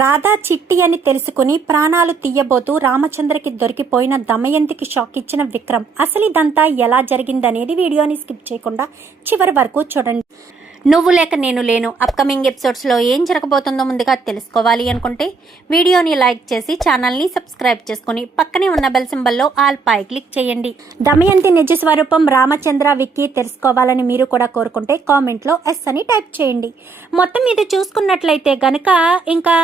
రాధా చిట్టి అని తెలుసుకుని ప్రాణాలు తీయబోతూ రామచంద్రకి దొరికిపోయిన దమయంతికి షాక్ ఇచ్చిన విక్రమ్. అసలు ఇదంతా ఎలా జరిగిందనేది వీడియోని స్కిప్ చేయకుండా చివరి వరకు చూడండి. నువ్వు లేక నేను లేను అప్కమింగ్ ఎపిసోడ్స్లో ఏం జరగబోతుందో ముందుగా తెలుసుకోవాలి అనుకుంటే వీడియోని లైక్ చేసి ఛానల్ని సబ్స్క్రైబ్ చేసుకుని పక్కనే ఉన్న బెల్ సింబల్లో ఆల్ పై క్లిక్ చేయండి. దమయంతి నిజ స్వరూపం రామచంద్ర విక్కీ తెలుసుకోవాలని మీరు కూడా కోరుకుంటే కామెంట్లో ఎస్ అని టైప్ చేయండి. మొత్తం ఇది చూసుకున్నట్లయితే గనక ఇంకా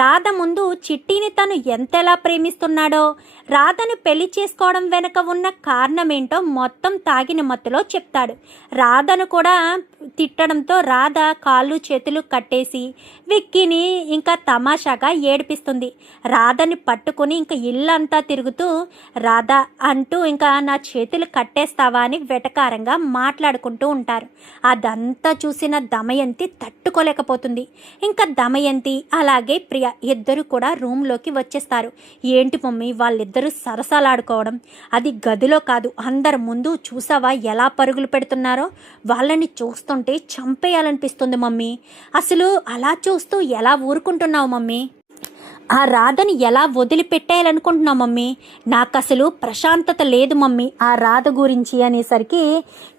రాధ ముందు చిట్టిని తను ఎంతలా ప్రేమిస్తున్నాడో, రాధను పెళ్లి చేసుకోవడం వెనక ఉన్న కారణం ఏంటో మొత్తం తాగిన మత్తులో చెప్తాడు. రాధను కూడా తిట్టడంతో రాధ కాళ్ళు చేతులు కట్టేసి విక్కీని ఇంకా తమాషాగా ఏడిపిస్తుంది. రాధని పట్టుకుని ఇంకా ఇల్లంతా తిరుగుతూ రాధ అంటూ ఇంకా నా చేతులు కట్టేస్తావా అని వెటకారంగా మాట్లాడుకుంటూ ఉంటారు. అదంతా చూసిన దమయంతి తట్టుకోలేకపోతుంది. ఇంకా దమయంతి అలాగే ప్రియ ఇద్దరు కూడా రూమ్లోకి వచ్చేస్తారు. ఏంటి మమ్మీ వాళ్ళిద్దరూ సరసాలాడుకోవడం, అది గదిలో కాదు అందరి ముందు, చూసావా ఎలా పరుగులు పెడుతున్నారో, వాళ్ళని చూస్తుంటే చంపేయాలనిపిస్తుంది మమ్మీ. అసలు అలా చూస్తూ ఎలా ఊరుకుంటున్నావు మమ్మీ? ఆ రాధని ఎలా వదిలిపెట్టేయాలనుకుంటున్నావు మమ్మీ? నాకు అసలు ప్రశాంతత లేదు మమ్మీ ఆ రాధ గురించి అనేసరికి,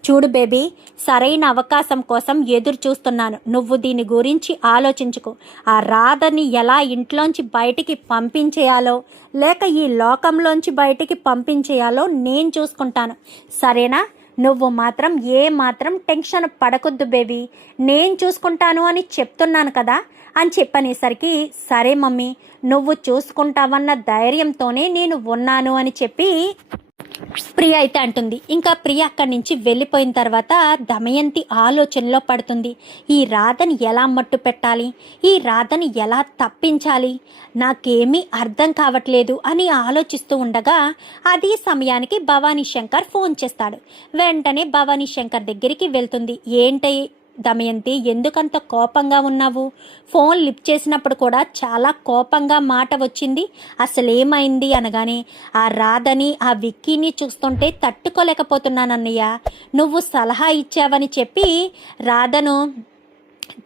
చూడు బేబీ, సరైన అవకాశం కోసం ఎదురు చూస్తున్నాను. నువ్వు దీని గురించి ఆలోచించుకో. ఆ రాధని ఎలా ఇంట్లోంచి బయటికి పంపించేయాలో లేక ఈ లోకంలోంచి బయటికి పంపించేయాలో నేను చూసుకుంటాను, సరేనా? నువ్వు మాత్రం టెన్షన్ పడకొద్దు బేబీ, నేను చూసుకుంటాను అని చెప్తున్నాను కదా అని చెప్పనేసరికి, సరే మమ్మీ నువ్వు చూసుకుంటావన్న ధైర్యంతోనే నేను ఉన్నాను అని చెప్పి ప్రియ అయితే అంటుంది. ఇంకా ప్రియ అక్కడి నుంచి వెళ్ళిపోయిన తర్వాత దమయంతి ఆలోచనలో పడుతుంది. ఈ రాధని ఎలా మట్టు పెట్టాలి, ఈ రాధని ఎలా తప్పించాలి, నాకేమీ అర్థం కావట్లేదు అని ఆలోచిస్తూ ఉండగా అదే సమయానికి భవానీ శంకర్ ఫోన్ చేస్తాడు. వెంటనే భవానీ శంకర్ దగ్గరికి వెళ్తుంది. ఏంటి దమయంతి, ఎందుకంత కోపంగా ఉన్నావు? ఫోన్ లిఫ్ట్ చేసినప్పుడు కూడా చాలా కోపంగా మాట వచ్చింది, అసలేమైంది అనగానే, ఆ రాధని ఆ విక్కీని చూస్తుంటే తట్టుకోలేకపోతున్నానన్నయ్య. నువ్వు సలహా ఇచ్చావని చెప్పి రాధను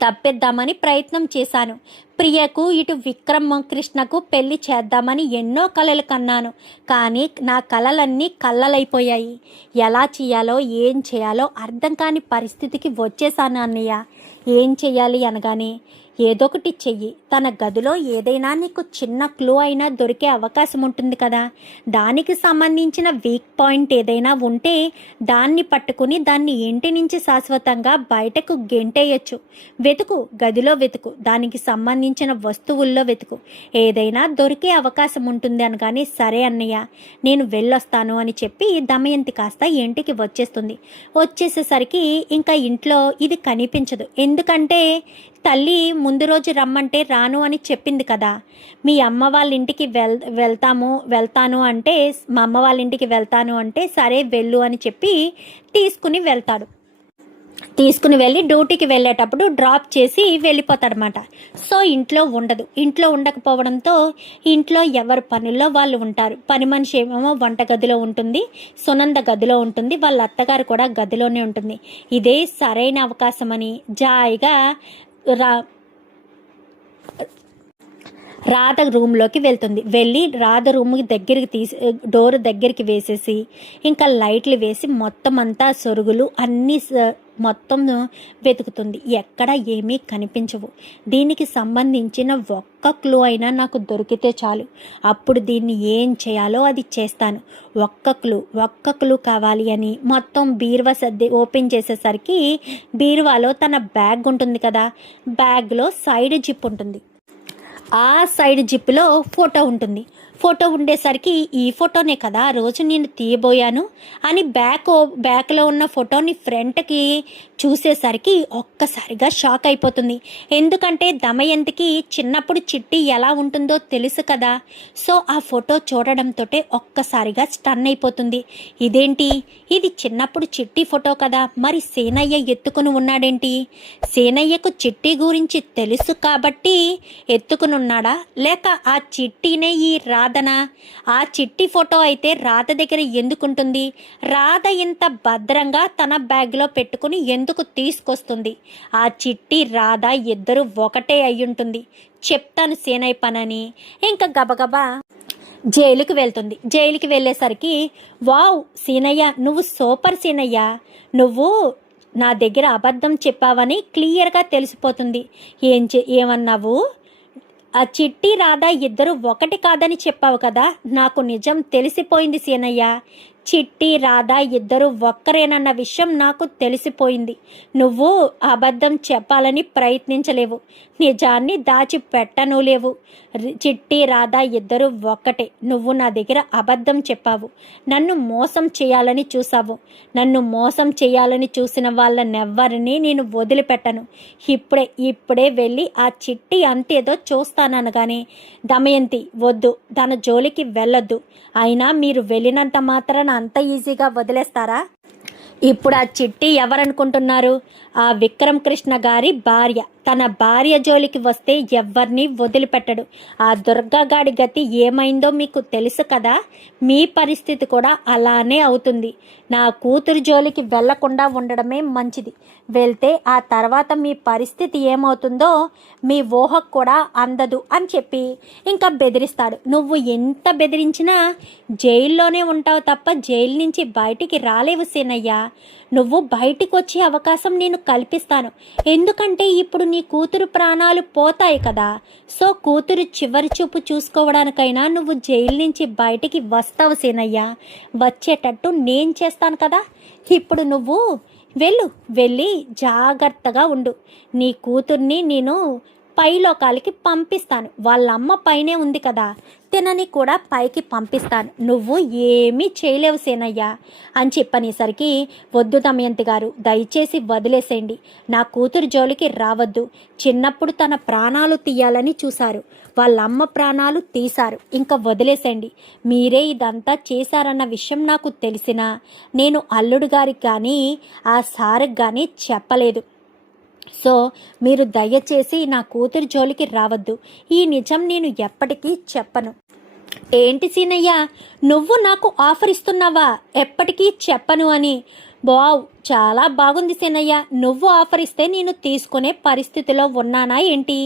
తప్పిద్దామని ప్రయత్నం చేశాను. ప్రియకు ఇటు విక్రమ్ కృష్ణకు పెళ్లి చేద్దామని ఎన్నో కలలు కన్నాను, కానీ నా కలలన్నీ కళ్ళలైపోయాయి. ఎలా చేయాలో ఏం చేయాలో అర్థం కాని పరిస్థితికి వచ్చేసాను అన్నయ్య. ఏం చెయ్యాలి అనగానే, ఏదొకటి చెయ్యి. తన గదిలో ఏదైనా నీకు చిన్న క్లూ అయినా దొరికే అవకాశం ఉంటుంది కదా, దానికి సంబంధించిన వీక్ పాయింట్ ఏదైనా ఉంటే దాన్ని పట్టుకుని దాన్ని ఇంటి నుంచి శాశ్వతంగా బయటకు గెంటేయచ్చు. వెతుకు, గదిలో వెతుకు, దానికి సంబంధించిన వస్తువుల్లో వెతుకు, ఏదైనా దొరికే అవకాశం ఉంటుంది అనగానే, సరే అన్నయ్య నేను వెళ్ళొస్తాను అని చెప్పి దమయంతి కాస్త ఇంటికి వచ్చేస్తుంది. వచ్చేసేసరికి ఇంకా ఇంట్లో ఇది కనిపించదు. ఎందుకంటే తల్లి ముందు రోజు రమ్మంటే రాను అని చెప్పింది కదా. మీ అమ్మ వాళ్ళ ఇంటికి వెళ్తాను అంటే, మా అమ్మ వాళ్ళ ఇంటికి వెళ్తాను అంటే సరే వెళ్ళు అని చెప్పి తీసుకుని వెళ్తాడు. తీసుకుని వెళ్ళి డ్యూటీకి వెళ్ళేటప్పుడు డ్రాప్ చేసి వెళ్ళిపోతాడనమాట. సో ఇంట్లో ఉండదు. ఇంట్లో ఉండకపోవడంతో ఇంట్లో ఎవరి పనుల్లో వాళ్ళు ఉంటారు. పని మనిషి ఏమో వంట గదిలో ఉంటుంది, సునంద గదిలో ఉంటుంది, వాళ్ళ అత్తగారు కూడా గదిలోనే ఉంటుంది. ఇదే సరైన అవకాశం అని జాయిగా రాధ రూమ్లోకి వెళ్తుంది. వెళ్ళి రాధ రూమ్కి దగ్గరికి డోర్ దగ్గరికి వేసేసి ఇంకా లైట్లు వేసి మొత్తం అంతా సొరుగులు అన్నీ మొత్తం వెతుకుతుంది. ఎక్కడ ఏమీ కనిపించవు. దీనికి సంబంధించిన ఒక్క క్లూ అయినా నాకు దొరికితే చాలు, అప్పుడు దీన్ని ఏం చేయాలో అది చేస్తాను. ఒక్క క్లూ కావాలి అని మొత్తం బీరువా ఓపెన్ చేసేసరికి బీరువాలో తన బ్యాగ్ ఉంటుంది కదా, బ్యాగ్లో సైడ్ జిప్ ఉంటుంది. ఆ సైడ్ జిప్లో ఫోటో ఉంటుంది. ఫోటో ఉండేసరికి ఈ ఫోటోనే కదా రోజు నేను తీయబోయాను అని బ్యాక్లో ఉన్న ఫోటోని ఫ్రంట్కి చూసేసరికి ఒక్కసారిగా షాక్ అయిపోతుంది. ఎందుకంటే దమయంతికి చిన్నప్పుడు చిట్టి ఎలా ఉంటుందో తెలుసు కదా. సో ఆ ఫోటో చూడడంతో ఒక్కసారిగా స్టన్ అయిపోతుంది. ఇదేంటి, ఇది చిన్నప్పుడు చిట్టి ఫోటో కదా, మరి సేనయ్య ఎత్తుకుని ఉన్నాడేంటి? సేనయ్యకు చిట్టి గురించి తెలుసు కాబట్టి ఎత్తుకుని ఉన్నాడా, లేక ఆ చిట్టినే ఈ రాధనా? ఆ చిట్టి ఫోటో అయితే రాధ దగ్గర ఎందుకుంటుంది? రాధ ఇంత భద్రంగా తన బ్యాగ్లో పెట్టుకుని ఎందుకు తీసుకొస్తుంది? ఆ చిట్టి రాధ ఇద్దరు ఒకటే అయ్యుంటుంది. చెప్తాను సీనయ్య పనని ఇంకా గబగబా జైలుకి వెళ్తుంది. జైలుకి వెళ్ళేసరికి వావ్ సీనయ్య, నువ్వు సూపర్ సీనయ్య, నువ్వు నా దగ్గర అబద్ధం చెప్పావని క్లియర్గా తెలిసిపోతుంది. ఏమన్నావు? ఆ చిట్టి రాధా ఇద్దరు ఒకటి కాదని చెప్పావు కదా, నాకు నిజం తెలిసిపోయింది సీనయ్య. చిట్టి రాధా ఇద్దరు ఒక్కరేనన్న విషయం నాకు తెలిసిపోయింది. నువ్వు అబద్ధం చెప్పాలని ప్రయత్నించలేవు, నిజాన్ని దాచిపెట్టను లేవు. చిట్టి రాధా ఇద్దరు ఒక్కటే. నువ్వు నా దగ్గర అబద్ధం చెప్పావు, నన్ను మోసం చేయాలని చూసావు. నన్ను మోసం చేయాలని చూసిన వాళ్ళనెవ్వరినీ నేను వదిలిపెట్టను. ఇప్పుడే వెళ్ళి ఆ చిట్టి అంతేదో చూస్తాననగానే దమయంతి వద్దు, తన జోలికి వెళ్ళొద్దు. అయినా మీరు వెళ్ళినంత మాత్రాన అంత ఈజీగా వదిలేస్తారా? ఇప్పుడు ఆ చిట్టి ఎవరనుకుంటున్నారు? ఆ విక్రమ్ కృష్ణ గారి భార్య. తన భార్య జోలికి వస్తే ఎవ్వరిని వదిలిపెట్టడు. ఆ దుర్గాగాడి గతి ఏమైందో మీకు తెలుసు కదా, మీ పరిస్థితి కూడా అలానే అవుతుంది. నా కూతురు జోలికి వెళ్లకుండా ఉండడమే మంచిది. వెళ్తే ఆ తర్వాత మీ పరిస్థితి ఏమవుతుందో మీ ఊహకు కూడా అందదు అని చెప్పి ఇంకా బెదిరిస్తాడు. నువ్వు ఎంత బెదిరించినా జైల్లోనే ఉంటావు తప్ప జైలు నుంచి బయటికి రాలేవు సీనయ్య. నువ్వు బయటికి వచ్చే అవకాశం నేను కల్పిస్తాను. ఎందుకంటే ఇప్పుడు నీ కూతురు ప్రాణాలు పోతాయి కదా. సో కూతురు చివరి చూపు చూసుకోవడానికైనా నువ్వు జైలు నుంచి బయటికి వస్తావు సీనయ్య. వచ్చేటట్టు నేను చేస్తాను కదా. ఇప్పుడు నువ్వు వెళ్ళి జాగ్రత్తగా ఉండు. నీ కూతుర్ని నేను పైలోకాలకి పంపిస్తాను. వాళ్ళమ్మ పైనే ఉంది కదా, తినని కూడా పైకి పంపిస్తాను. నువ్వు ఏమీ చేయలేవు సేనయ్య అని చెప్పనేసరికి వద్దు దమయంతి గారు, దయచేసి వదిలేసేయండి. నా కూతురు జోలికి రావద్దు. చిన్నప్పుడు తన ప్రాణాలు తీయాలని చూశారు, వాళ్ళమ్మ ప్రాణాలు తీశారు. ఇంకా వదిలేసేయండి. మీరే ఇదంతా చేశారన్న విషయం నాకు తెలిసినా నేను అల్లుడు గారికి కానీ ఆ సార్కి కానీ చెప్పలేదు. సో మీరు దయచేసి నా కూతురు జోలికి రావద్దు. ఈ నిజం నేను ఎప్పటికీ చెప్పను. ఏంటి సీనయ్య, నువ్వు నాకు ఆఫర్ ఇస్తున్నావా? ఎప్పటికీ చెప్పను అని. బావ్, చాలా బాగుంది సీనయ్య. నువ్వు ఆఫర్ ఇస్తే నేను తీసుకునే పరిస్థితిలో ఉన్నానా ఏంటి?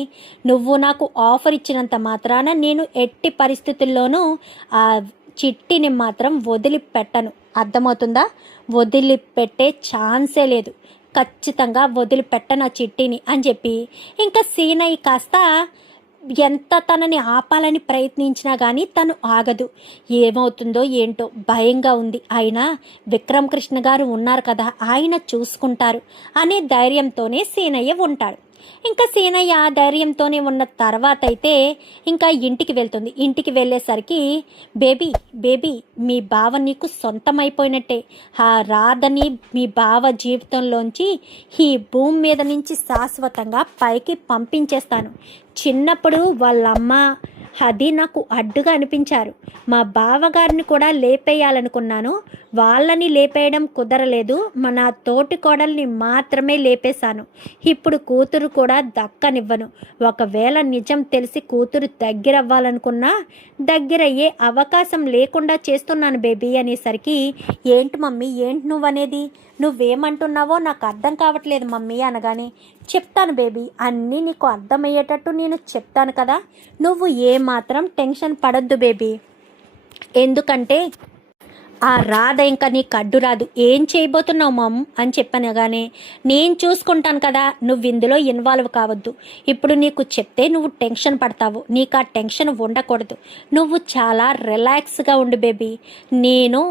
నువ్వు నాకు ఆఫర్ ఇచ్చినంత మాత్రాన నేను ఎట్టి పరిస్థితుల్లోనూ ఆ చిట్టిని మాత్రం వదిలిపెట్టను. అర్థమవుతుందా? వదిలిపెట్టే ఛాన్సే లేదు. ఖచ్చితంగా వదిలిపెట్టను ఆ చిట్టిని అని చెప్పి ఇంకా సీనయ్య కాస్త ఎంత తనని ఆపాలని ప్రయత్నించినా కానీ తను ఆగదు. ఏమవుతుందో ఏంటో భయంగా ఉంది. అయినా విక్రమ్ కృష్ణ గారు ఉన్నారు కదా, ఆయన చూసుకుంటారు అనే ధైర్యంతోనే సీనయ్య ఉంటాడు. ఇంకా సీనయ్య ఆ ధైర్యంతోనే ఉన్న తర్వాత అయితే ఇంకా ఇంటికి వెళ్తుంది. ఇంటికి వెళ్ళేసరికి బేబీ మీ బావ నీకు సొంతమైపోయినట్టే. ఆ రాధని మీ బావ జీవితంలోంచి ఈ భూమి మీద నుంచి శాశ్వతంగా పైకి పంపించేస్తాను. చిన్నప్పుడు వాళ్ళమ్మ అది నాకు అడ్డుగా అనిపించారు. మా బావగారిని కూడా లేపేయాలనుకున్నాను, వాళ్ళని లేపేయడం కుదరలేదు. మన తోటి కోడల్ని మాత్రమే లేపేశాను. ఇప్పుడు కూతురు కూడా దక్కనివ్వను. ఒకవేళ నిజం తెలిసి కూతురు దగ్గరవ్వాలనుకున్నా దగ్గరయ్యే అవకాశం లేకుండా చేస్తున్నాను బేబీ అనేసరికి, ఏంటి మమ్మీ, ఏంటి నువ్వనేది? నువ్వేమంటున్నావో నాకు అర్థం కావట్లేదు మమ్మీ అనగానే, చెప్తాను బేబీ, అన్నీ నీకు అర్థమయ్యేటట్టు నేను చెప్తాను కదా. నువ్వు ఏమాత్రం టెన్షన్ పడద్దు బేబీ. ఎందుకంటే ఆ రాధ ఇంకా నీకు అడ్డు రాదు. ఏం చేయబోతున్నావు మమ్ అని చెప్పనగానే, నేను చూసుకుంటాను కదా, నువ్వు ఇందులో ఇన్వాల్వ్ కావద్దు. ఇప్పుడు నీకు చెప్తే నువ్వు టెన్షన్ పడతావు. నీకు ఆ టెన్షన్ ఉండకూడదు. నువ్వు చాలా రిలాక్స్గా ఉండు బేబీ. నేను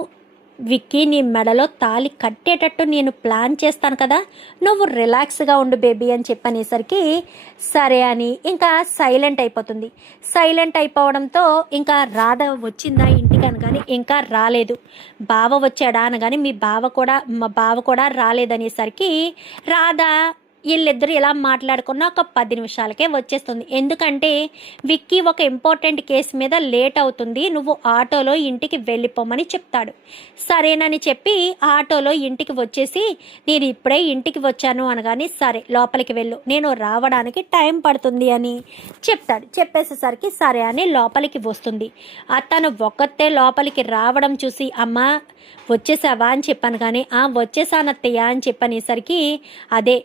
విక్కీ నీ మెడలో తాళి కట్టేటట్టు నేను ప్లాన్ చేస్తాను కదా, నువ్వు రిలాక్స్గా ఉండు బేబీ అని చెప్పనేసరికి సరే అని ఇంకా సైలెంట్ అయిపోతుంది. సైలెంట్ అయిపోవడంతో ఇంకా రాధ వచ్చిందా ఇంటికి అనగానే ఇంకా రాలేదు. బావ వచ్చాడా అనగానే మా బావ కూడా రాలేదనేసరికి రాధ వీళ్ళిద్దరు ఇలా మాట్లాడుకున్న ఒక 10 నిమిషాలకే వచ్చేస్తుంది. ఎందుకంటే విక్కీ ఒక ఇంపార్టెంట్ కేసు మీద లేట్ అవుతుంది, నువ్వు ఆటోలో ఇంటికి వెళ్ళిపోమని చెప్తాడు. సరేనని చెప్పి ఆటోలో ఇంటికి వచ్చేసి, నేను ఇప్పుడే ఇంటికి వచ్చాను అనగానే, సరే లోపలికి వెళ్ళు, నేను రావడానికి టైం పడుతుంది అని చెప్తాడు. చెప్పేసేసరికి సరే అని లోపలికి వస్తుంది. తను ఒక్కతే లోపలికి రావడం చూసి, అమ్మా వచ్చేసావా అని చెప్పాను కానీ, వచ్చేసానత్తయ్య అని చెప్పనేసరికి, అదే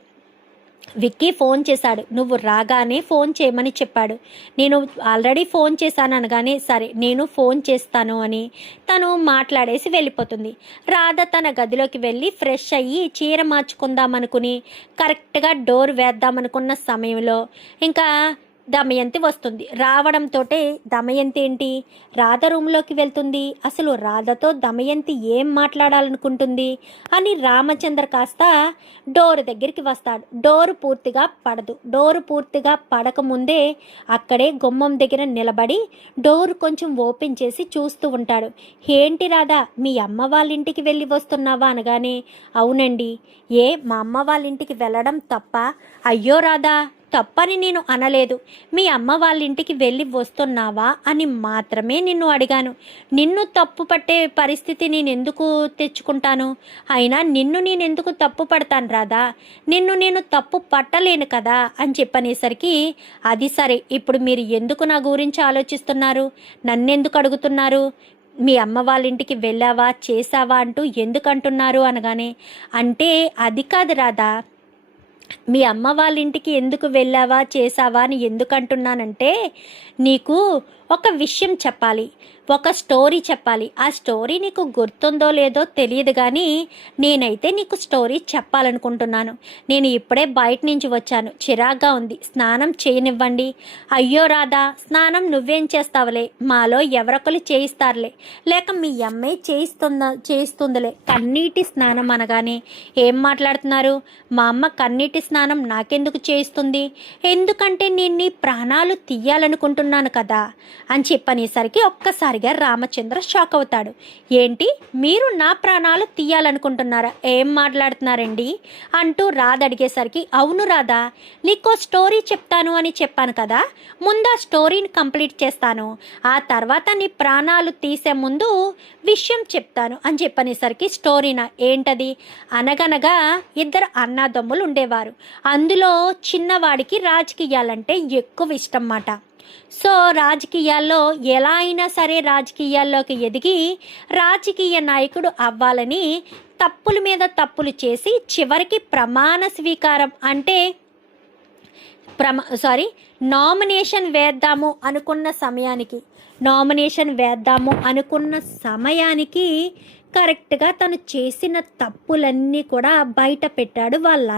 విక్కీ ఫోన్ చేశాడు. నువ్వు రాగానే ఫోన్ చేయమని చెప్పాడు. నేను ఆల్రెడీ ఫోన్ చేశాను అనగానే సరే నేను ఫోన్ చేస్తాను అని తను మాట్లాడేసి వెళ్ళిపోతుంది. రాధ తన గదిలోకి వెళ్ళి ఫ్రెష్ అయ్యి చీర మార్చుకుందామనుకుని కరెక్ట్గా డోర్ వేద్దామనుకున్న సమయంలో ఇంకా దమయంతి వస్తుంది. రావడంతో దమయంతి ఏంటి రాధ రూమ్లోకి వెళ్తుంది. అసలు రాధతో దమయంతి ఏం మాట్లాడాలనుకుంటుంది అని రామచంద్ర కాస్త డోరు దగ్గరికి వస్తాడు. డోరు పూర్తిగా పడదు. డోరు పూర్తిగా పడకముందే అక్కడే గుమ్మం దగ్గర నిలబడి డోరు కొంచెం ఓపెన్ చేసి చూస్తూ ఉంటాడు. ఏంటి రాధా మీ అమ్మ వాళ్ళ ఇంటికి వెళ్ళి వస్తున్నావా అనగానే అవునండి. మా అమ్మ వాళ్ళ ఇంటికి వెళ్ళడం తప్ప? అయ్యో రాధా తప్పని నేను అనలేదు. మీ అమ్మ వాళ్ళ ఇంటికి వెళ్ళి వస్తున్నావా అని మాత్రమే నిన్ను అడిగాను. నిన్ను తప్పు పట్టే పరిస్థితి నేను ఎందుకు తెచ్చుకుంటాను? అయినా నిన్ను నేను ఎందుకు తప్పు పడతాను రాదా? నేను తప్పు పట్టలేను కదా అని చెప్పనేసరికి అది సరే ఇప్పుడు మీరు ఎందుకు నా గురించి ఆలోచిస్తున్నారు? నన్నెందుకు అడుగుతున్నారు? మీ అమ్మ వాళ్ళ ఇంటికి వెళ్ళావా చేసావా అంటూ ఎందుకు అంటున్నారు అనగానే అంటే అది కాదు రాదా, మీ అమ్మ వాళ్ళ ఇంటికి ఎందుకు వెళ్ళావా చేసావా అని ఎందుకు అంటున్నానంటే నీకు ఒక విషయం చెప్పాలి, ఒక స్టోరీ చెప్పాలి. ఆ స్టోరీ నీకు గుర్తుందో లేదో తెలియదు కానీ నేనైతే నీకు స్టోరీ చెప్పాలనుకుంటున్నాను. నేను ఇప్పుడే బయట నుంచి వచ్చాను, చిరాగ్గా ఉంది, స్నానం చేయనివ్వండి. అయ్యో రాధా స్నానం నువ్వేం చేస్తావులే, మాలో ఎవరొకరు చేయిస్తారులే, లేక మీ అమ్మాయి చేయిస్తుందిలే. కన్నీటి స్నానం అనగానే ఏం మాట్లాడుతున్నారు? మా అమ్మ కన్నీటి స్నానం నాకెందుకు చేయిస్తుంది? ఎందుకంటే నేను నీ ప్రాణాలు తీయాలనుకుంటున్నాను కదా అని చెప్పనేసరికి ఒక్కసారిగా రామచంద్ర షాక్ అవుతాడు. ఏంటి మీరు నా ప్రాణాలు తీయాలనుకుంటున్నారా? ఏం మాట్లాడుతున్నారండి అంటూ రాధ అడిగేసరికి అవును రాధా నీకో స్టోరీ చెప్తాను అని చెప్పాను కదా, ముందు ఆ స్టోరీని కంప్లీట్ చేస్తాను, ఆ తర్వాత నీ ప్రాణాలు తీసే ముందు విషయం చెప్తాను అని చెప్పనేసరికి స్టోరీనా ఏంటది? అనగనగా ఇద్దరు అన్నాదమ్ములు ఉండేవారు. అందులో చిన్నవాడికి రాజకీయాలంటే ఎక్కువ ఇష్టం అన్నమాట. సో రాజకీయాల్లో ఎలా అయినా సరే రాజకీయాల్లోకి ఎదిగి రాజకీయ నాయకుడు అవ్వాలని తప్పుల మీద తప్పులు చేసి చివరికి ప్రమాణ స్వీకారం అంటే నామినేషన్ వేద్దాము అనుకున్న సమయానికి కరెక్ట్గా తను చేసిన తప్పులన్నీ కూడా బయట పెట్టాడు వాళ్ళ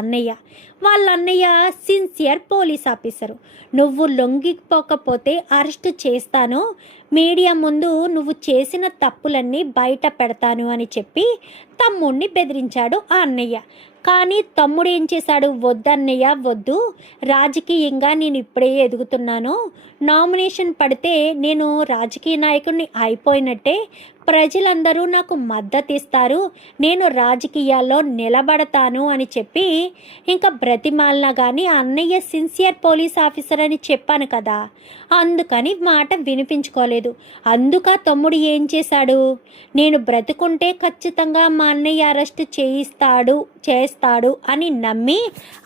అన్నయ్య సిన్సియర్ పోలీస్ ఆఫీసరు. నువ్వు లొంగిపోకపోతే అరెస్ట్ చేస్తాను, మీడియా ముందు నువ్వు చేసిన తప్పులన్నీ బయట పెడతాను అని చెప్పి తమ్ముడిని బెదిరించాడు ఆ అన్నయ్య. కానీ తమ్ముడు ఏం చేశాడు? వద్దన్నయ్య వద్దు, రాజకీయంగా నేను ఇప్పుడే ఎదుగుతున్నాను, నామినేషన్ పడితే నేను రాజకీయ నాయకుడిని అయిపోయినట్టే, ప్రజలందరూ నాకు మద్దతు ఇస్తారు, నేను రాజకీయాల్లో నిలబడతాను అని చెప్పి ఇంకా బ్రతిమాలినా కానీ అన్నయ్య సిన్సియర్ పోలీస్ ఆఫీసర్ అని చెప్పాను కదా, అందుకని మాట వినిపించుకోలేదు. అందుక తమ్ముడు ఏం చేశాడు? నేను బ్రతుకుంటే ఖచ్చితంగా మా అన్నయ్య అరెస్ట్ చేస్తాడు అని నమ్మి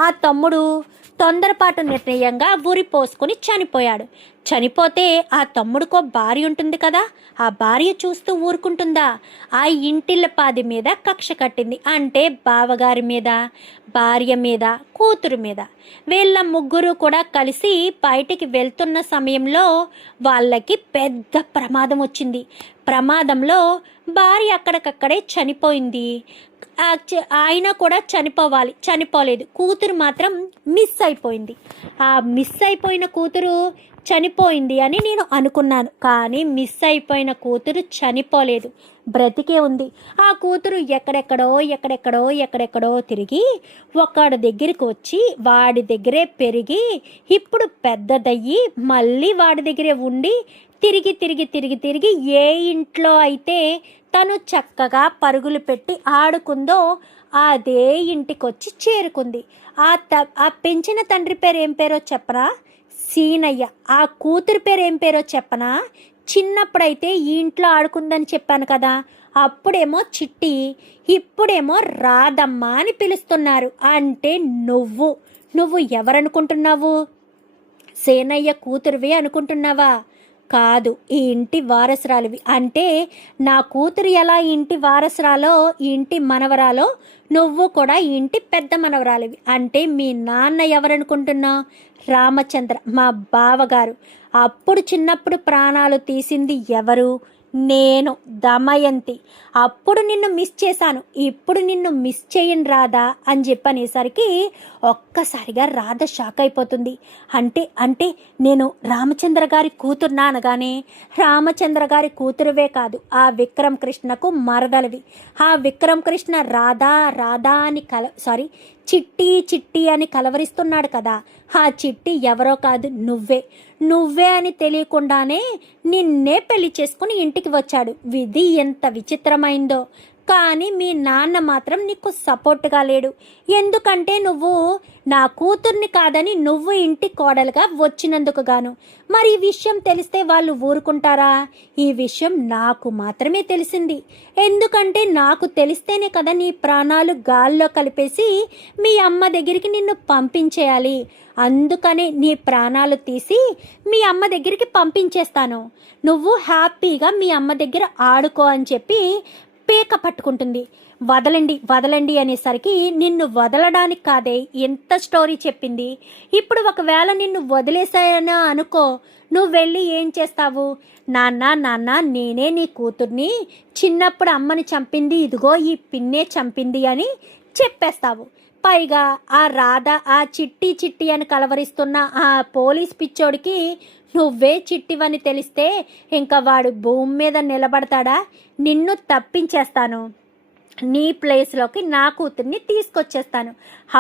ఆ తమ్ముడు తొందరపాటు నిర్ణయంగా ఉరి పోసుకుని చనిపోతే ఆ తమ్ముడికో భార్య ఉంటుంది కదా, ఆ భార్య చూస్తూ ఊరుకుంటుందా? ఆ ఇంటిల్లపాది మీద కక్ష కట్టింది. అంటే బావగారి మీద, భార్య మీద, కూతురు మీద. వీళ్ళ ముగ్గురు కూడా కలిసి బయటికి వెళ్తున్న సమయంలో వాళ్ళకి పెద్ద ప్రమాదం వచ్చింది. ప్రమాదంలో భార్య అక్కడికక్కడే చనిపోయింది. ఆయన కూడా చనిపోలేదు. కూతురు మాత్రం మిస్ అయిపోయింది. ఆ మిస్ అయిపోయిన కూతురు చనిపోయింది అని నేను అనుకున్నాను, కానీ మిస్ అయిపోయిన కూతురు చనిపోలేదు, బ్రతికే ఉంది. ఆ కూతురు ఎక్కడెక్కడో తిరిగి ఒకడి దగ్గరికి వచ్చి వాడి దగ్గరే పెరిగి ఇప్పుడు పెద్దదయ్యి మళ్ళీ వాడి దగ్గరే ఉండి తిరిగి ఏ ఇంట్లో అయితే తను చక్కగా పరుగులు పెట్టి ఆడుకుందో అదే ఇంటికొచ్చి చేరుకుంది. ఆ పెంచిన తండ్రి పేరు ఏం పేరో చెప్పనా? సీనయ్య. ఆ కూతురు పేరు ఏం పేరో చెప్పనా? చిన్నప్పుడైతే ఈ ఇంట్లో ఆడుకుందని చెప్పాను కదా, అప్పుడేమో చిట్టి, ఇప్పుడేమో రాధమ్మ అని పిలుస్తున్నారు. అంటే నువ్వు ఎవరనుకుంటున్నావు? సేనయ్య కూతురువి అనుకుంటున్నావా? కాదు, ఈ ఇంటి వారసురాలివి. అంటే నా కూతురు ఎలా ఈ ఇంటి వారసురాలో, ఈ ఇంటి మనవరాలో, నువ్వు కూడా ఈ ఇంటి పెద్ద మనవరాలివి. అంటే మీ నాన్న ఎవరనుకుంటున్నావు? రామచంద్ర, మా బావగారు. అప్పుడు చిన్నప్పుడు ప్రాణాలు తీసింది ఎవరు? నేను, దమయంతి. అప్పుడు నిన్ను మిస్ చేశాను, ఇప్పుడు నిన్ను మిస్ చేయను రాధా అని చెప్పనేసరికి ఒక్కసారిగా రాధ షాక్ అయిపోతుంది. అంటే నేను రామచంద్ర గారి కూతురునా అనగానే, రామచంద్ర గారి కూతురువే కాదు, ఆ విక్రమ్ కృష్ణకు మరదలివి. ఆ విక్రమ్ కృష్ణ రాధా రాధా అని చిట్టి అని కలవరిస్తున్నాడు కదా, ఆ చిట్టి ఎవరో కాదు, నువ్వే అని తెలియకుండానే నిన్నే పెళ్లి చేసుకుని ఇంటికి వచ్చాడు. విధి ఎంత విచిత్రమైందో. కానీ మీ నాన్న మాత్రం నీకు సపోర్ట్గా లేడు. ఎందుకంటే నువ్వు నా కూతుర్ని కాదని నువ్వు ఇంటి కోడలుగా వచ్చినందుకు గాను. మరి ఈ విషయం తెలిస్తే వాళ్ళు ఊరుకుంటారా? ఈ విషయం నాకు మాత్రమే తెలిసింది. ఎందుకంటే నాకు తెలిస్తేనే కదా నీ ప్రాణాలు గాల్లో కలిపేసి మీ అమ్మ దగ్గరికి నిన్ను పంపించేయాలి. అందుకనే నీ ప్రాణాలు తీసి మీ అమ్మ దగ్గరికి పంపించేస్తాను. నువ్వు హ్యాపీగా మీ అమ్మ దగ్గర ఆడుకో అని చెప్పి పీక పట్టుకుంటుంది. వదలండి అనేసరికి నిన్ను వదలడానికి కాదే ఎంత స్టోరీ చెప్పింది. ఇప్పుడు ఒకవేళ నిన్ను వదిలేసాయనా అనుకో, నువ్వు వెళ్ళి ఏం చేస్తావు? నాన్న నేనే నీ కూతుర్ని, చిన్నప్పుడు అమ్మని చంపింది ఇదిగో ఈ పిన్నే చంపింది అని చెప్పేస్తావు. పైగా ఆ రాధ, ఆ చిట్టి అని కలవరిస్తున్న ఆ పోలీస్ పిచ్చోడికి నువ్వే చిట్టివని తెలిస్తే ఇంకా వాడు భూమి మీద నిలబడతాడా? నిన్ను తప్పించేస్తాను, నీ ప్లేస్లోకి నా కూతుర్ని తీసుకొచ్చేస్తాను.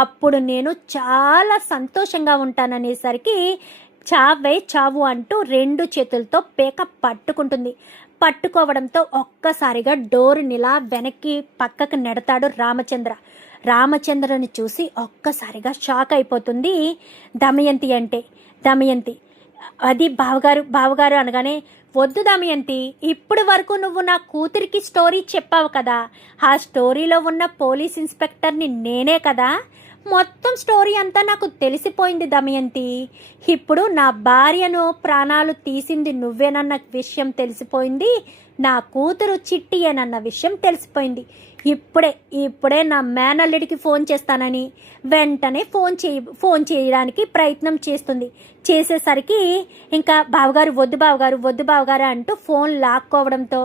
అప్పుడు నేను చాలా సంతోషంగా ఉంటాననేసరికి చావు అంటూ 2 చేతులతో పేక పట్టుకుంటుంది. పట్టుకోవడంతో ఒక్కసారిగా డోరునిలా వెనక్కి పక్కకు నెడతాడు రామచంద్రని చూసి ఒక్కసారిగా షాక్ అయిపోతుంది దమయంతి. అది బావగారు అనగానే, వద్దు దమయంతి, ఇప్పుడు వరకు నువ్వు నా కూతురికి స్టోరీ చెప్పావు కదా, ఆ స్టోరీలో ఉన్న పోలీస్ ఇన్స్పెక్టర్ని నేనే కదా. మొత్తం స్టోరీ అంతా నాకు తెలిసిపోయింది దమయంతి. ఇప్పుడు నా భార్యను ప్రాణాలు తీసింది నువ్వేనన్న విషయం తెలిసిపోయింది, నా కూతురు చిట్టి అనన్న విషయం తెలిసిపోయింది. ఇప్పుడే నా మేనల్లుడికి ఫోన్ చేస్తానని వెంటనే ఫోన్ చేయడానికి ప్రయత్నం చేసేసరికి ఇంకా వద్దు బావగారు అంటూ ఫోన్ లాక్కోవడంతో,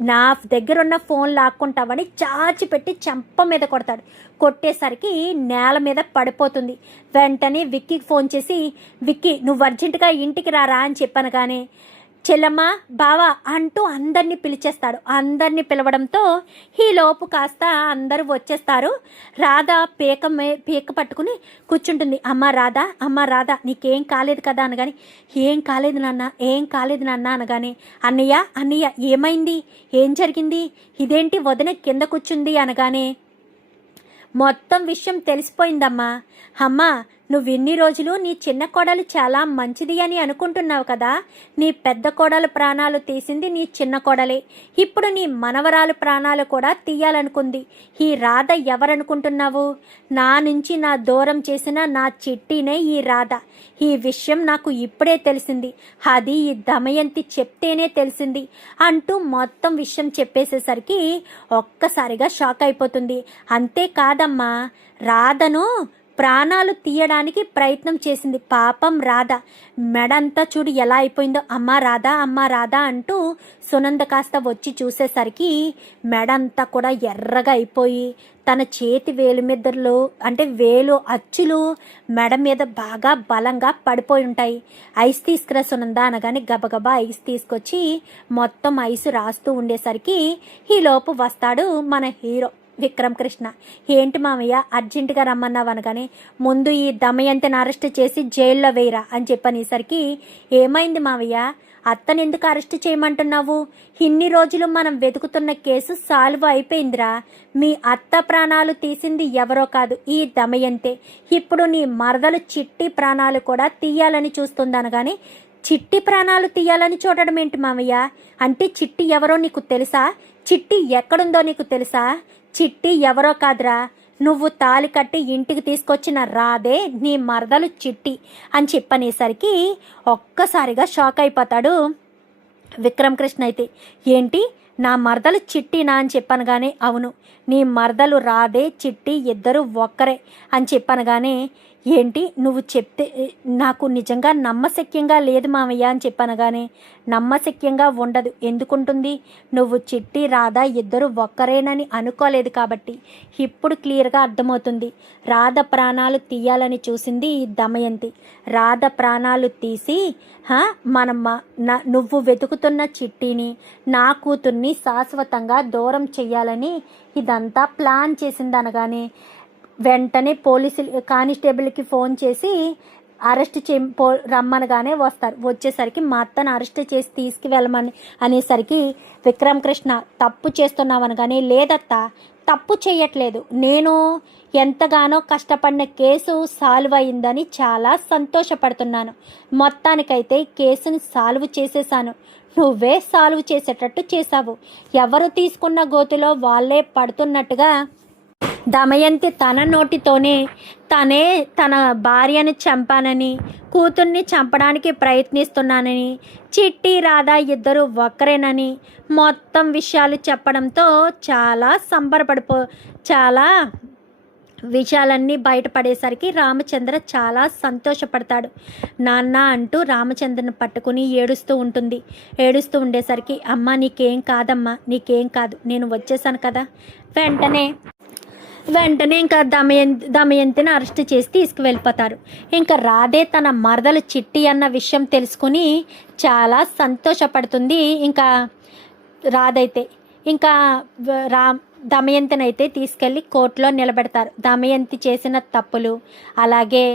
నా దగ్గర ఉన్న ఫోన్ లాక్కుంటావని చాచి పెట్టి చెంప మీద కొట్టేసరికి నేల మీద పడిపోతుంది. వెంటనే విక్కీకి ఫోన్ చేసి, విక్కీ నువ్వు అర్జెంటుగా ఇంటికి రారా అని చెప్పాను. కానీ చెల్లమ్మ బావా అంటూ అందరినీ పిలిచేస్తాడు. అందరినీ పిలవడంతో ఈలోపు కాస్త అందరూ వచ్చేస్తారు. రాధ పీక పట్టుకుని కూర్చుంటుంది. అమ్మ రాధా నీకేం కాలేదు కదా అనగాని, ఏం కాలేదు నాన్న అనగానే, అన్నయ్య ఏమైంది, ఏం జరిగింది, ఇదేంటి వదిన కింద కూర్చుంది అనగానే, మొత్తం విషయం తెలిసిపోయిందమ్మా. అమ్మా నువ్వు ఇన్ని రోజులు నీ చిన్న కోడలు చాలా మంచిది అని అనుకుంటున్నావు కదా, నీ పెద్ద కోడలు ప్రాణాలు తీసింది నీ చిన్న కోడలే. ఇప్పుడు నీ మనవరాలు ప్రాణాలు కూడా తీయాలనుకుంది. ఈ రాధ ఎవరనుకుంటున్నావు? నా నుంచి నా దూరం చేసిన నా చిట్టినే ఈ రాధ. ఈ విషయం నాకు ఇప్పుడే తెలిసింది, అది ఈ దమయంతి చెప్తేనే తెలిసింది అంటూ మొత్తం విషయం చెప్పేసేసరికి ఒక్కసారిగా షాక్ అయిపోతుంది. అంతేకాదమ్మా, రాధను ప్రాణాలు తీయడానికి ప్రయత్నం చేసింది. పాపం రాధ మెడంతా చూడు ఎలా అయిపోయిందో. అమ్మా రాధా అంటూ సునంద కాస్త వచ్చి చూసేసరికి మెడంతా కూడా ఎర్రగా అయిపోయి తన చేతి వేలు అచ్చులు మెడ మీద బాగా బలంగా పడిపోయి ఉంటాయి. ఐస్ తీసుకురా సునంద అనగానే గబగబా ఐస్ తీసుకొచ్చి మొత్తం ఐస్ రాస్తూ ఉండేసరికి ఈలోపు వస్తాడు మన హీరో విక్రమ్ కృష్ణ. ఏంటి మామయ్య అర్జెంటుగా రమ్మన్నావు అనగానే, ముందు ఈ దమయంతిని అరెస్ట్ చేసి జైల్లో వేయరా అని చెప్పనేసరికి, ఏమైంది మామయ్య, అత్తను ఎందుకు అరెస్ట్ చేయమంటున్నావు? ఇన్ని రోజులు మనం వెతుకుతున్న కేసు సాల్వ్ అయిపోయిందిరా. మీ అత్త ప్రాణాలు తీసింది ఎవరో కాదు, ఈ దమయంతే. ఇప్పుడు నీ మరదలు చిట్టి ప్రాణాలు కూడా తీయాలని చూస్తుందనగానే, చిట్టి ప్రాణాలు తీయాలని చూడడం ఏంటి మామయ్య? అంటే చిట్టి ఎవరో నీకు తెలుసా? చిట్టి ఎక్కడుందో నీకు తెలుసా? చిట్టి ఎవరో కాదురా, నువ్వు తాళి కట్టి ఇంటికి తీసుకొచ్చిన రాధే నీ మరదలు చిట్టి అని చెప్పనేసరికి ఒక్కసారిగా షాక్ అయిపోతాడు విక్రమ్ కృష్ణ. అయితే ఏంటి నా మరదలు చిట్టినా అని చెప్పనగానే అవును నీ మరదలు రాధే చిట్టి ఇద్దరు ఒక్కరే అని చెప్పనగానే ఏంటి నువ్వు చెప్తే నాకు నిజంగా నమ్మశక్యంగా లేదు మామయ్య అని చెప్పనగానే నమ్మశక్యంగా ఉండదు, ఎందుకుంటుంది, నువ్వు చిట్టి రాధ ఇద్దరు ఒక్కరేనని అనుకోలేదు కాబట్టి. ఇప్పుడు క్లియర్గా అర్థమవుతుంది. రాధ ప్రాణాలు తీయాలని చూసింది దమయంతి. రాధ ప్రాణాలు తీసి నువ్వు వెతుకుతున్న చిట్టిని నా కూతుర్ని శాశ్వతంగా దూరం చెయ్యాలని ఇదంతా ప్లాన్ చేసింది అనగానే వెంటనే పోలీసులు కానిస్టేబుల్కి ఫోన్ చేసి అరెస్ట్ రమ్మనగానే వస్తారు. వచ్చేసరికి మా అత్తను అరెస్ట్ చేసి తీసుకువెళ్ళమని అనేసరికి విక్రమ్ కృష్ణ తప్పు చేస్తున్నావనగానే లేదత్తా తప్పు చేయట్లేదు, నేను ఎంతగానో కష్టపడిన కేసు సాల్వ్ అయిందని చాలా సంతోషపడుతున్నాను. మొత్తానికైతే కేసుని సాల్వ్ చేసేసాను, నువ్వే సాల్వ్ చేసేటట్టు చేశావు. ఎవరు తీసుకున్న గోతిలో వాళ్ళే పడుతున్నట్టుగా దమయంతి తన నోటితోనే తనే తన భార్యను చంపానని, కూతుర్ని చంపడానికి ప్రయత్నిస్తున్నానని, చిట్టి రాధ ఇద్దరు ఒక్కరేనని మొత్తం విషయాలు చెప్పడంతో చాలా విషయాలన్నీ బయటపడేసరికి రామచంద్ర చాలా సంతోషపడతాడు. నాన్న అంటూ రామచంద్రను పట్టుకుని ఏడుస్తూ ఉంటుంది. ఏడుస్తూ ఉండేసరికి అమ్మ నీకేం కాదమ్మా, నీకేం కాదు, నేను వచ్చేసాను కదా. వెంటనే ఇంకా దమయంతిని అరెస్ట్ చేసి తీసుకువెళ్ళిపోతారు. ఇంకా రాధే తన మరదలు చిట్టి అన్న విషయం తెలుసుకుని చాలా సంతోషపడుతుంది. ఇంకా రాధైతే ఇంకా దమయంతిని అయితే తీసుకెళ్ళి కోర్టులో నిలబెడతారు. దమయంతి చేసిన తప్పులు, అలాగే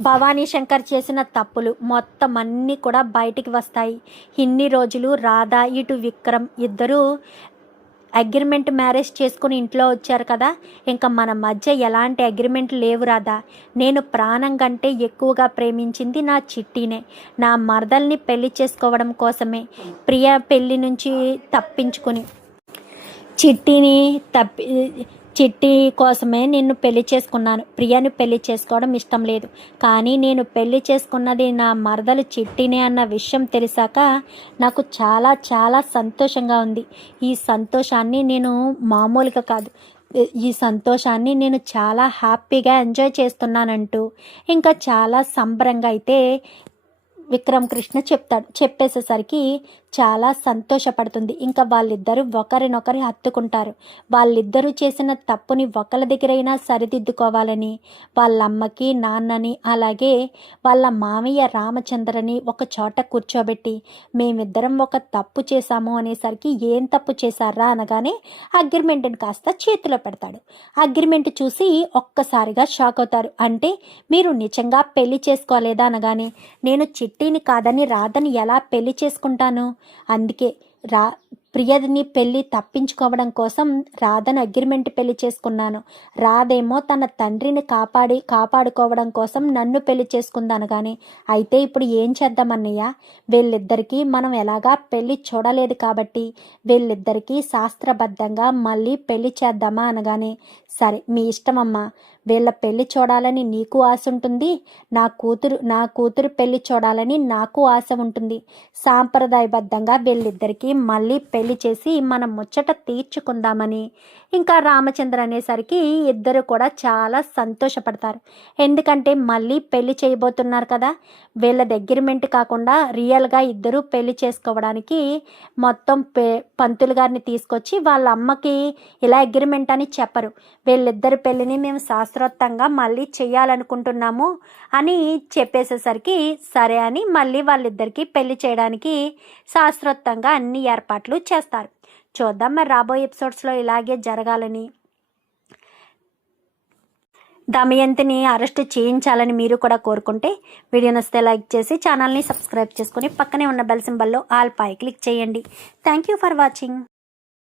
భవానీ శంకర్ చేసిన తప్పులు మొత్తం అన్నీ కూడా బయటికి వస్తాయి. ఇన్ని రోజులు రాధ ఇటు విక్రమ్ ఇద్దరూ అగ్రిమెంట్ మ్యారేజ్ చేసుకుని ఇంట్లో వచ్చారు కదా, ఇంకా మన మధ్య ఎలాంటి అగ్రిమెంట్ లేవు రాదా. నేను ప్రాణం కంటే ఎక్కువగా ప్రేమించింది నా చిట్టినే. నా మరదల్ని పెళ్లి చేసుకోవడం కోసమే ప్రియ పెళ్లి నుంచి తప్పించుకుని చిట్టి కోసమే నిన్ను పెళ్లి చేసుకున్నాను. ప్రియను పెళ్లి చేసుకోవడం ఇష్టం లేదు, కానీ నేను పెళ్లి చేసుకున్నది నా మరదలు చిట్టినే అన్న విషయం తెలిసాక నాకు చాలా చాలా సంతోషంగా ఉంది. ఈ సంతోషాన్ని నేను మామూలుగా కాదు, ఈ సంతోషాన్ని నేను చాలా హ్యాపీగా ఎంజాయ్ చేస్తున్నానంటూ ఇంకా చాలా సంబరంగా అయితే విక్రమ్ కృష్ణ చెప్తాడు. చెప్పేసేసరికి చాలా సంతోషపడుతుంది. ఇంకా వాళ్ళిద్దరూ ఒకరినొకరు హత్తుకుంటారు. వాళ్ళిద్దరూ చేసిన తప్పుని ఒకరి దగ్గరైనా సరిదిద్దుకోవాలని వాళ్ళ అమ్మకి నాన్నని అలాగే వాళ్ళ మామయ్య రామచంద్రని ఒక చోట కూర్చోబెట్టి మేమిద్దరం ఒక తప్పు చేశాము అనేసరికి ఏం తప్పు చేశారా అనగానే అగ్రిమెంట్ని కాస్త చేతిలో పెడతాడు. అగ్రిమెంట్ చూసి ఒక్కసారిగా షాక్ అవుతారు. అంటే మీరు నిజంగా పెళ్లి చేసుకోలేదా అనగానే నేను చిట్టిని కాదని రాధని ఎలా పెళ్లి చేసుకుంటాను, అందుకే ప్రియని పెళ్ళి తప్పించుకోవడం కోసం రాధను అగ్రిమెంట్ పెళ్లి చేసుకున్నాను. రాధేమో తన తండ్రిని కాపాడుకోవడం కోసం నన్ను పెళ్లి చేసుకుందనగానే అయితే ఇప్పుడు ఏం చేద్దామన్నయ్య, వీళ్ళిద్దరికీ మనం ఎలాగా పెళ్లి చూడలేదు కాబట్టి వీళ్ళిద్దరికీ శాస్త్రబద్ధంగా మళ్ళీ పెళ్లి చేద్దామా అనగానే సరే మీ ఇష్టమమ్మా, వీళ్ళ పెళ్లి చూడాలని నీకు ఆశ ఉంటుంది, నా కూతురు పెళ్లి చూడాలని నాకు ఆశ ఉంటుంది. సాంప్రదాయబద్ధంగా వీళ్ళిద్దరికీ మళ్ళీ పెళ్లి చేసి మనం ముచ్చట తీర్చుకుందామని ఇంకా రామచంద్ర అనేసరికి ఇద్దరు కూడా చాలా సంతోషపడతారు. ఎందుకంటే మళ్ళీ పెళ్లి చేయబోతున్నారు కదా, వీళ్ళ అగ్రిమెంట్ కాకుండా రియల్గా ఇద్దరు పెళ్లి చేసుకోవడానికి మొత్తం పంతులు గారిని తీసుకొచ్చి వాళ్ళ అమ్మకి ఇలా అగ్రిమెంట్ అని చెప్పరు, వీళ్ళిద్దరి పెళ్లిని మేము శాస్త్రోక్తంగా మళ్ళీ చేయాలనుకుంటున్నాము అని చెప్పేసేసరికి సరే అని మళ్ళీ వాళ్ళిద్దరికీ పెళ్లి చేయడానికి శాస్త్రోక్తంగా అన్ని ఏర్పాట్లు చేస్తారు. చూద్దాం మరి రాబోయే ఎపిసోడ్స్లో ఇలాగే జరగాలని, దమయంతిని అరెస్ట్ చేయించాలని మీరు కూడా కోరుకుంటే వీడియో నచ్చితే లైక్ చేసి ఛానల్ని సబ్స్క్రైబ్ చేసుకొని పక్కనే ఉన్న బెల్ సింబల్లో ఆల్ పై క్లిక్ చేయండి. Thank you for watching.